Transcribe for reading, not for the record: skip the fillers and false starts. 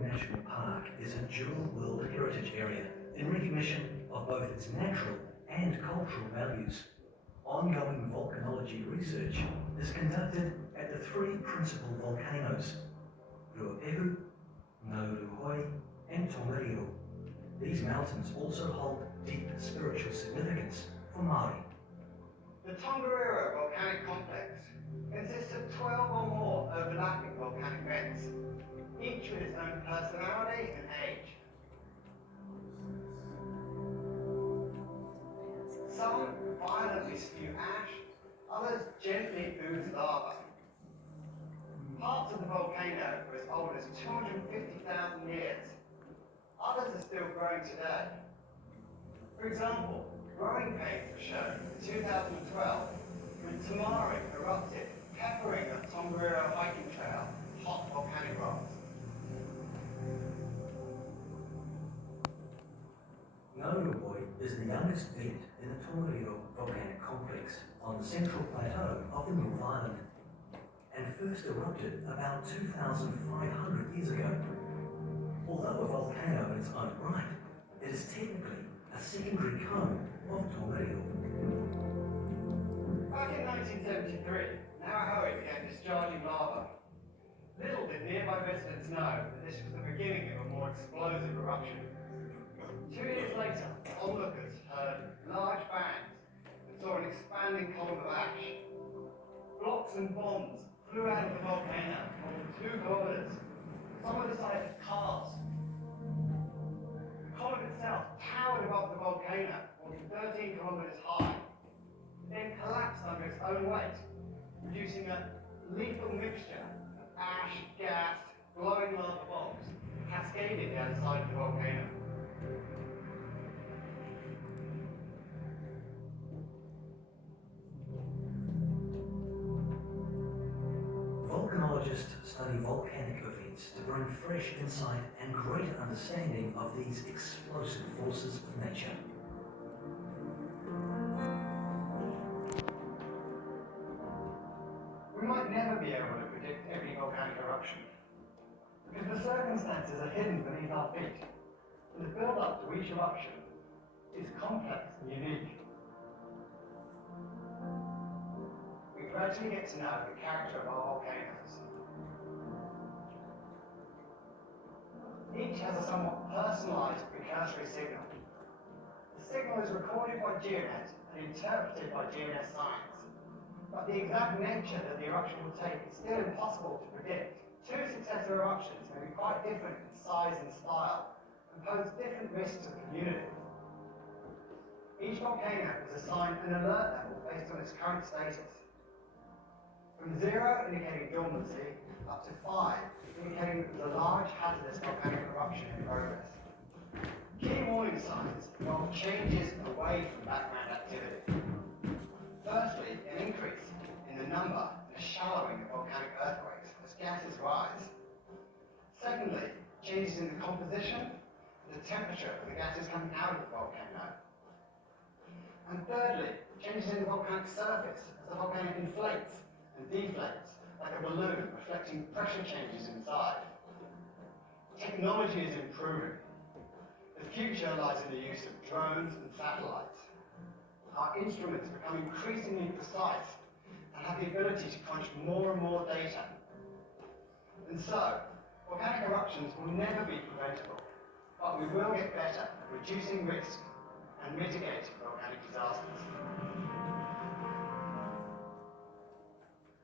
National Park is a dual World Heritage Area in recognition of both its natural and cultural values. Ongoing volcanology research is conducted at the three principal volcanoes, Ruapehu, Naraghoi and Tongariro. These mountains also hold deep spiritual significance for Māori. The Tongariro volcanic complex consists of 12 or more overlapping volcanic vents, each with its own personality and age. Some violently spew ash, others gently ooze lava. Parts of the volcano are as old as 250,000 years. Others are still growing today. For example, growing pains were shown in 2012 when tamari erupted, peppering the Tongariro hiking trail, hot volcanic rocks. Naraghoi is the youngest vent in the Tongariro volcanic complex on the central plateau of the North Island, and first erupted about 2,500 years ago. Although a volcano in its own right, it is technically a secondary cone of Tongariro. Back in 1973, Naraghoi began discharging lava. Little did nearby residents know that this was the beginning of a more explosive eruption. 2 years later, onlookers heard large bangs and saw an expanding column of ash. Blocks and bombs flew out of the volcano over 2 kilometers, some of the size of cars. The column itself towered above the volcano, more than 13 kilometers high. It then collapsed under its own weight, producing a lethal mixture of ash, gas, glowing lava bombs, cascading down the side of the volcano. Volcanologists study volcanic events to bring fresh insight and greater understanding of these explosive forces of nature. We might never be able to predict every volcanic eruption, because the circumstances are hidden beneath our feet, and the build-up to each eruption is complex and unique. We gradually get to know the character of our volcanoes. Each has a somewhat personalized precursory signal. The signal is recorded by GNS and interpreted by GNS science. But the exact nature that the eruption will take is still impossible to predict. 2 successive eruptions may be quite different in size and style and pose different risks to the community. Each volcano is assigned an alert level based on its current status. From 0 indicating dormancy up to 5 indicating the large hazardous volcanic eruption in progress. Key warning signs involve changes away from background activity. Firstly, an increase in the number and the shallowing of volcanic earthquakes as gases rise. Secondly, changes in the composition and the temperature of the gases coming out of the volcano. And thirdly, changes in the volcanic surface as the volcano inflates and deflates like a balloon reflecting pressure changes inside. Technology is improving. The future lies in the use of drones and satellites. Our instruments become increasingly precise and have the ability to crunch more and more data. And so, volcanic eruptions will never be preventable, but we will get better at reducing risk and mitigating volcanic disasters.